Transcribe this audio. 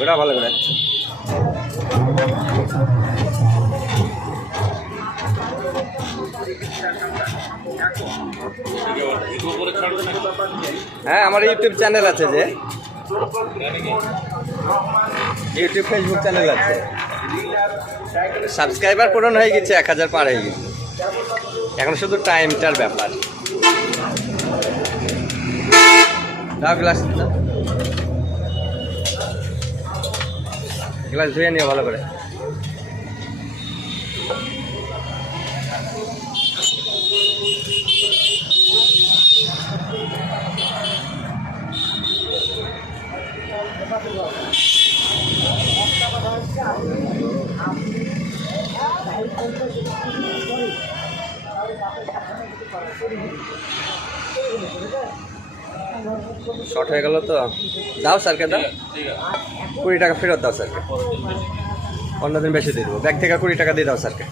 ওটা ভালো করে হ্যাঁ আমার ইউটিউব চ্যানেল আছে যে। ইউটিউব ফেসবুক চ্যানেল আছে। সাবস্ক্রাইবার পূরণ হয়ে গেছে, এক হাজার পার হয়ে গেছে। এখন শুধু টাইমটার ব্যাপার। দাও গ্লাস গ্লাস ধুয়ে নিও ভালো করে। শর্ট হয়ে গেল তো। দাও স্যারকে, দাও। কুড়ি টাকা ফেরত দাও স্যারকে। অন্যদিন বেশি দিয়ে দেবো। ব্যাগ থেকে কুড়ি টাকা দিয়ে দাও স্যারকে।